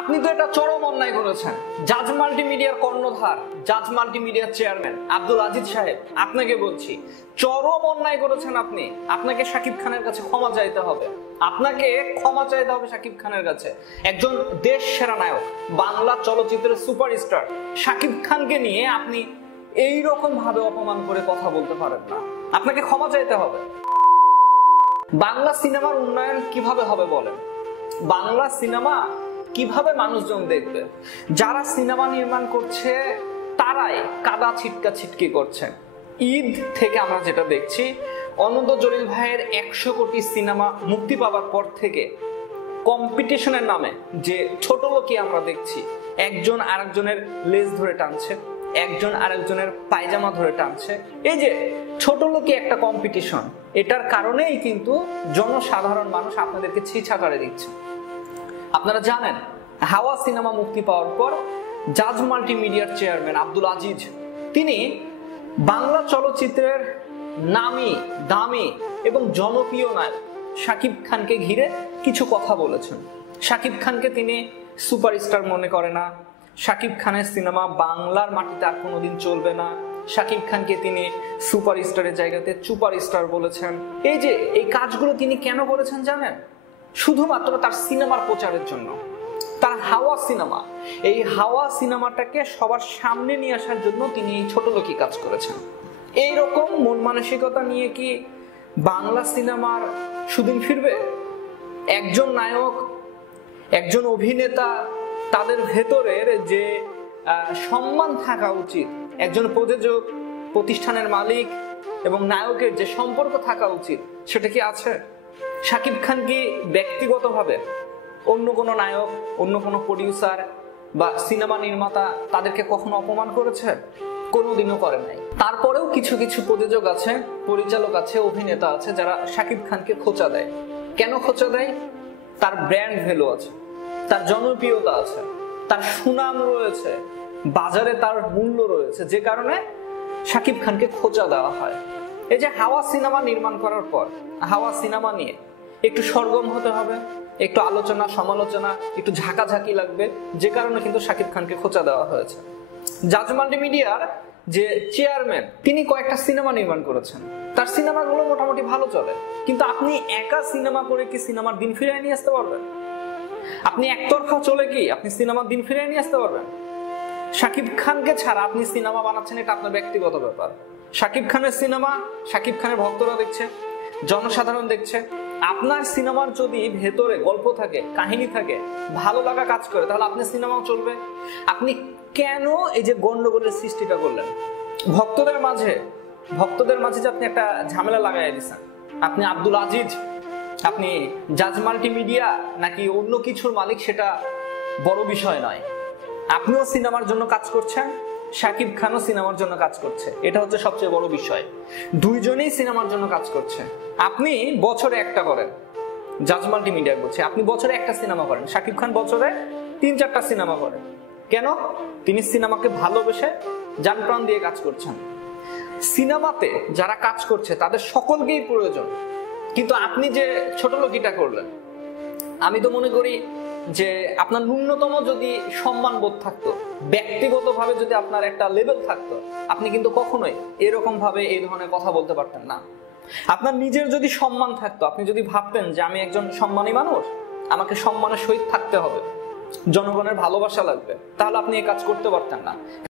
আপনি তো এটা চরম অন্যায় করেছেন। জাজ মাল্টিমিডিয়ার কর্ণধার, জাজ মাল্টিমিডিয়ার চেয়ারম্যান আব্দুল আজিজ সাহেব, আপনাকে বলছি চরম অন্যায় করেছেন আপনি। আপনাকে শাকিব খানের কাছে ক্ষমা চাইতে হবে, আপনাকে ক্ষমা চাইতে হবে শাকিব খানের কাছে। একজন দেশ সেরা নায়ক, বাংলা চলচ্চিত্রের সুপারস্টার শাকিব খানকে নিয়ে আপনি এই রকম ভাবে অপমান করে কথা বলতে পারেন না, আপনাকে ক্ষমা চাইতে হবে। বাংলা সিনেমার উন্নয়ন কিভাবে হবে বলেন? বাংলা সিনেমা কিভাবে মানুষজন দেখবে? যারা সিনেমা নির্মাণ করছে তারাই কাদা ছিটকা ছিটকি করছে। ঈদ থেকে আমরা যেটা দেখছি, অনন্ত জলিল ভাইয়ের 100 কোটি সিনেমা মুক্তি পাওয়ার পর থেকে কম্পিটিশনের নামে যে ছোট লোকই আমরা দেখছি, একজন আরেকজনের লেজ ধরে টানছে, একজন আরেকজনের পায়জামা ধরে টানছে। এই যে ছোট লোকই একটা কম্পিটিশন, এটার কারণেই কিন্তু জনসাধারণ মানুষ আপনাদেরকে ছিছাকারে দিচ্ছে। আপনারা জানেন, হাওয়া সিনেমা মুক্তি পাওয়ার পর জাজ মাল্টিমিডিয়ার চেয়ারম্যান আব্দুল আজিজ তিনি বাংলা চলচ্চিত্রের নামি দামি এবং জনপ্রিয় নায়ক শাকিব খানকে ঘিরে কিছু কথা বলেছেন। শাকিব খানকে তিনি সুপারস্টার মনে করে না, শাকিব খানের সিনেমা বাংলার মাটিতে আর কোনোদিন চলবে না, শাকিব খানকে তিনি সুপারস্টারের জায়গাতে সুপারস্টার বলেছেন। এই যে এই কাজগুলো তিনি কেন করেছেন জানেন? শুধুমাত্র তার সিনেমার প্রচারের জন্য। তার হাওয়া সিনেমা, এই হাওয়া সিনেমাটাকে সবার সামনে নিয়ে আসার জন্য তিনি এই ছোট লোকই কাজ করেছেন। এইরকম মন মানসিকতা নিয়ে কি বাংলা সিনেমার সুদিন ফিরবে? একজন নায়ক, একজন অভিনেতা, তাদের ভেতরের যে সম্মান থাকা উচিত, একজন প্রযোজক, প্রতিষ্ঠানের মালিক এবং নায়কের যে সম্পর্ক থাকা উচিত, সেটা কি আছে? শাকিব খান কি ব্যক্তিগতভাবে অন্য কোনো নায়ক, অন্য কোনো প্রডিউসার বা সিনেমা নির্মাতা তাদেরকে কখনো অপমান করেছে? কোনোদিনও করে নাই। তারপরেও কিছু কিছু প্রযোজক আছে, পরিচালক আছে, অভিনেতা আছে যারা শাকিব খানকে খোঁচা দেয়। কেন খোঁচা দেয়? তার ব্র্যান্ড ভ্যালু আছে, তার জনপ্রিয়তা আছে, তার সুনাম রয়েছে, বাজারে তার মূল্য রয়েছে, যে কারণে শাকিব খানকে খোঁচা দেওয়া হয়। এই যে হাওয়া সিনেমা নির্মাণ করার পর হাওয়া সিনেমা নিয়ে একটু সরগরম হতে হবে, একটু আলোচনা সমালোচনা, একটু ঝাঁকাঝাঁকি লাগবে, যে কারণে কিন্তু শাকিব খানকে খোঁচা দেওয়া হয়েছে। জাজ মাল্টিমিডিয়ার যে চেয়ারম্যান তিনি কয়েকটা সিনেমা নির্মাণ করেছেন, তার সিনেমাগুলো মোটামুটি ভালো চলে, কিন্তু আপনি একা সিনেমা করে কি সিনেমার দিন ফিরিয়ে নিয়ে আসতে পারবেন? আপনি একতরফা চলে কি আপনি সিনেমার দিন ফিরিয়ে নিয়ে আসতে পারবেন? শাকিব খানকে ছাড়া আপনি সিনেমা বানাচ্ছেন, এটা আপনার ব্যক্তিগত ব্যাপার। শাকিব খানের সিনেমা শাকিব খানের ভক্তরা দেখছে, জনসাধারণ দেখছে। আপনার সিনেমার যদি ভেতরে গল্প থাকে, কাহিনী থাকে, ভালো লাগা কাজ করে, তাহলে আপনার সিনেমাও চলবে। আপনি কেন এই যে গন্ডগোলের সৃষ্টিটা করলেন? ভক্তদের মাঝে যে আপনি একটা ঝামেলা লাগাই দিচ্ছেন। আপনি আব্দুল আজিজ, আপনি জাজ মাল্টিমিডিয়া নাকি অন্য কিছুর মালিক, সেটা বড় বিষয় নয়। আপনিও সিনেমার জন্য কাজ করছেন, শাকিব খানও সিনেমার জন্য কাজ করছে, এটা হচ্ছে সবচেয়ে বড় বিষয়। দুইজনেই সিনেমার জন্য কাজ করছে। আপনি বছরে একটা করেন, জাজ মাল্টিমিডিয়া বলছে, আপনি বছরে একটা সিনেমা করেন, শাকিব খান বছরে 3-4টা সিনেমা করেন। কেন? তিনি সিনেমাকে ভালোবেসে জান প্রাণ দিয়ে কাজ করছেন। সিনেমাতে যারা কাজ করছে তাদের সকলকেই প্রয়োজন, কিন্তু আপনি যে ছোট লোকিটা করলেন, আমি তো মনে করি যে আপনার ন্যূনতম যদি সম্মান বোধ থাকতো, ব্যক্তিগতভাবে যদি আপনার একটা লেভেল থাকতো, আপনি কিন্তু কখনোই এরকম ভাবে এই ধরনের কথা বলতে পারতেন না। আপনার নিজের যদি সম্মান থাকতো, আপনি যদি ভাবতেন যে আমি একজন সম্মানী মানুষ, আমাকে সম্মানের সহিত থাকতে হবে, জনগণের ভালোবাসা লাগবে, তাহলে আপনি এই কাজ করতে পারতেন না।